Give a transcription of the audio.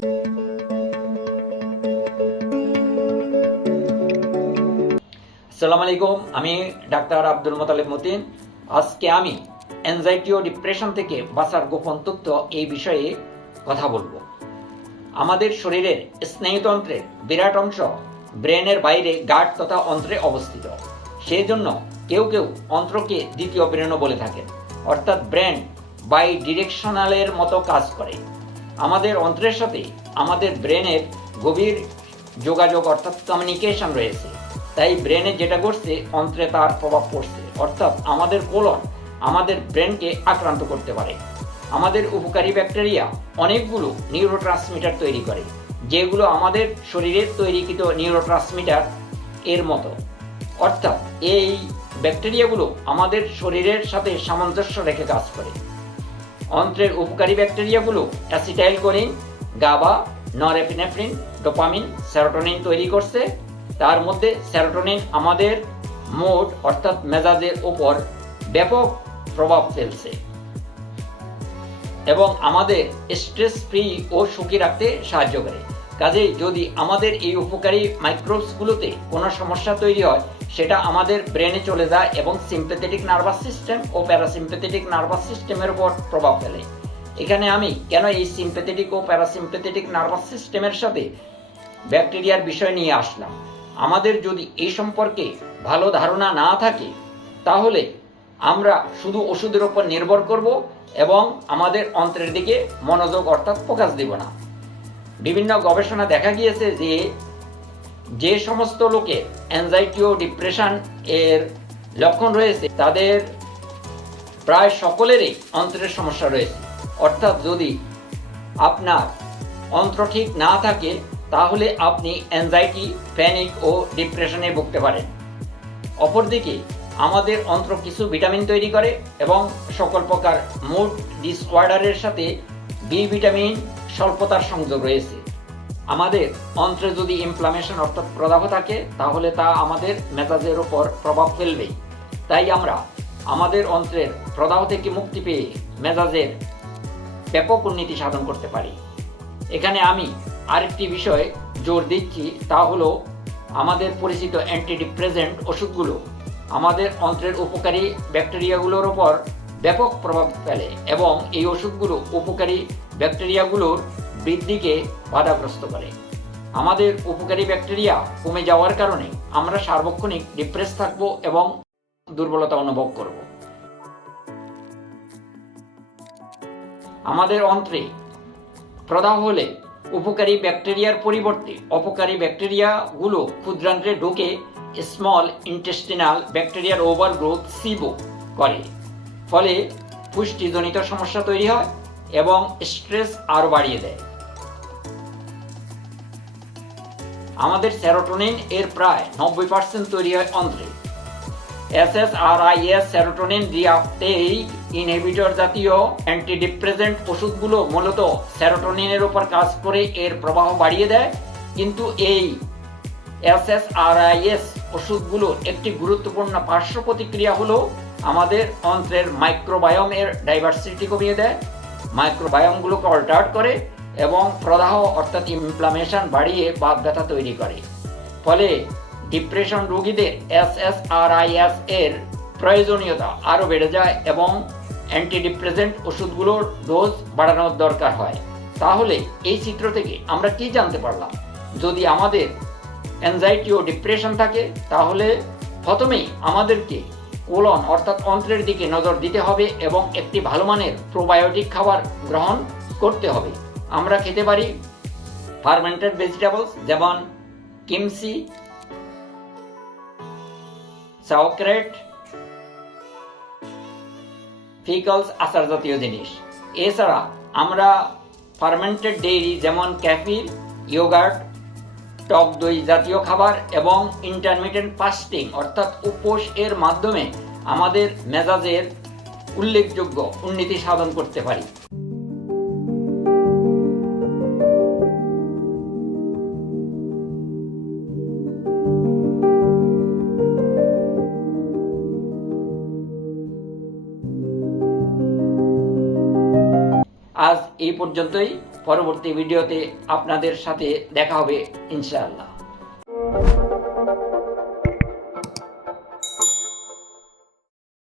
আসসালামু আলাইকুম, আমি ডাক্তার আব্দুল মোতালেব মতিন। আজকে আমি অ্যাংজাইটি ও ডিপ্রেশন থেকে বাঁচার গোপন তথ্য এই বিষয়ে কথা বলবো। আমাদের শরীরের স্নায়ুতন্ত্রের বিরাট অংশ ব্রেনের বাইরে গার্ড তথা অন্ত্রে অবস্থিত। সেই জন্য কেউ কেউ অন্ত্রকে দ্বিতীয় ব্রেনও বলে থাকেন, অর্থাৎ ব্রেন বাই ডিরেকশনালের মতো কাজ করে। আমাদের অন্ত্রের সাথে আমাদের ব্রেনের গভীর যোগাযোগ অর্থাৎ কমিউনিকেশন রয়েছে। তাই ব্রেনে যেটা ঘটছে অন্ত্রে তার প্রভাব পড়ছে, অর্থাৎ আমাদের কোলন আমাদের ব্রেনকে আক্রান্ত করতে পারে। আমাদের উপকারী ব্যাকটেরিয়া অনেকগুলো নিউরোট্রান্সমিটার তৈরি করে, যেগুলো আমাদের শরীরের তৈরিকৃত নিউরোট্রান্সমিটার এর মতো। অর্থাৎ এই ব্যাকটেরিয়াগুলো আমাদের শরীরের সাথে সামঞ্জস্য রেখে কাজ করে। অন্ত্রের উপকারী ব্যাকটেরিয়াগুলো অ্যাসিটাইলকোলিন, গাবা, নরএপিনেফ্রিন, ডোপামিন, সেরোটোনিন তৈরি করছে। তার মধ্যে সেরোটোনিন আমাদের মুড অর্থাৎ মেজাজের উপর ব্যাপক প্রভাব ফেলছে এবং আমাদের স্ট্রেস ফ্রি ও সুখী রাখতে সাহায্য করে। কাজেই যদি আমাদের এই উপকারী মাইক্রোবসগুলোতে কোনো সমস্যা তৈরি হয়, সেটা আমাদের ব্রেনে চলে যায় এবং সিম্প্যাথেটিক নার্ভাস সিস্টেম ও প্যারাসিম্প্যাথেটিক নার্ভাস সিস্টেমের উপর প্রভাব ফেলে। এখানে আমি কেন এই সিম্প্যাথেটিক ও প্যারাসিম্প্যাথেটিক নার্ভাস সিস্টেমের সাথে ব্যাকটেরিয়ার বিষয় নিয়ে আসলাম। আমাদের যদি এই সম্পর্কে ভালো ধারণা না থাকে, তাহলে আমরা শুধু ওষুধের উপর নির্ভর করব এবং আমাদের অন্ত্রের দিকে মনোযোগ অর্থাৎ ফোকাস দিব না। বিভিন্ন গবেষণা দেখা গিয়েছে যে যে সমস্ত লোকের অ্যাংজাইটি ও ডিপ্রেশন এর লক্ষণ রয়েছে, তাদের প্রায় সকলেরই অন্ত্রের সমস্যা রয়েছে। অর্থাৎ যদি আপনার অন্ত্র ঠিক না থাকে, তাহলে আপনি অ্যাংজাইটি, প্যানিক ও ডিপ্রেশনে ভুগতে পারেন। অপরদিকে আমাদের অন্ত্র কিছু ভিটামিন তৈরি করে এবং সকল প্রকার মুড ডিসঅর্ডারের সাথে বি ভিটামিন স্বল্পতার সংযোগ রয়েছে। আমাদের অন্ত্রে যদি ইনফ্লামেশন অর্থাৎ প্রদাহ থাকে, তাহলে তা আমাদের মেজাজের উপর প্রভাব ফেলবেই। তাই আমরা আমাদের অন্ত্রের প্রদাহ থেকে মুক্তি পেয়ে মেজাজের ব্যাপক উন্নতি সাধন করতে পারি। এখানে আমি আরেকটি বিষয় জোর দিচ্ছি, তা হলো আমাদের পরিচিত অ্যান্টিডিপ্রেসেন্ট ওষুধগুলো আমাদের অন্ত্রের উপকারী ব্যাকটেরিয়াগুলোর উপর ব্যাপক প্রভাব ফেলে এবং এই ওষুধগুলো উপকারী ব্যাকটেরিয়াগুলোর বৃদ্ধিকে বাধাগ্রস্ত করে। আমাদের উপকারী ব্যাকটেরিয়া কমে যাওয়ার কারণে আমরা সার্বক্ষণিক ডিপ্রেস থাকব এবং দুর্বলতা অনুভব করব। আমাদের অন্ত্রে প্রদাহ হলে উপকারী ব্যাকটেরিয়ার পরিবর্তে অপকারী ব্যাকটেরিয়াগুলো ক্ষুদ্রান্ত্রে ঢুকে স্মল ইন্টেস্টিনাল ব্যাকটেরিয়ার ওভারগ্রোথ সিবো করে, ফলে পুষ্টিজনিত সমস্যা তৈরি হয় এবং স্ট্রেস আরো বাড়িয়ে দেয়। আমাদের সেরোটোনিন এর প্রায় 90% তৈরি হয় অন্ত্রে। SSRIs সেরোটোনিন রিআপটেইক ইনহিবিটর জাতীয় অ্যান্টিডিপ্রেসেন্ট ওষুধগুলো মূলত সেরোটোনিনের উপর কাজ করে এর প্রবাহ বাড়িয়ে দেয়, কিন্তু এই SSRIs ওষুধগুলোর একটি গুরুত্বপূর্ণ পার্শ্ব প্রতিক্রিয়া হলো আমাদের অন্ত্রের মাইক্রোবায়োম এর ডাইভার্সিটি কমিয়ে দেয়, মাইক্রোবায়োমগুলোকে অল্টার করে এবং প্রদাহ অর্থাৎ ইনফ্লামেশন বাড়িয়ে বাত ব্যথা তৈরি করে। ফলে ডিপ্রেশন রোগীদের SSRIs এর প্রয়োজনীয়তা আরও বেড়ে যায় এবং অ্যান্টিডিপ্রেসেন্ট ওষুধগুলোর ডোজ বাড়ানোর দরকার হয়। তাহলে এই চিত্র থেকে আমরা কি জানতে পারলাম? যদি আমাদের অ্যাংজাইটি ও ডিপ্রেশন থাকে, তাহলে প্রথমেই আমাদেরকে কোলন অর্থাৎ অন্ত্রের দিকে নজর দিতে হবে এবং একটি ভালো মানের প্রোবায়োটিক খাবার গ্রহণ করতে হবে। আমরা খেতে পারি ফার্মেন্টেড ভেজিটেবলস, যেমন কিমচি, sauerkraut, পিকলস, আচার জাতীয় জিনিস। এছাড়া আমরা ফার্মেন্টেড ডেইরি যেমন ক্যাফির, ইয়োগার্ট, টক দই জাতীয় খাবার এবং ইন্টারমিটেন্ট ফাস্টিং অর্থাৎ উপোস এর মাধ্যমে আমাদের মেজাজের উল্লেখযোগ্য উন্নতি সাধন করতে পারি। আজ এই পর্যন্তই। পরবর্তী ভিডিওতে আপনাদের সাথে দেখা হবে ইনশাআল্লাহ।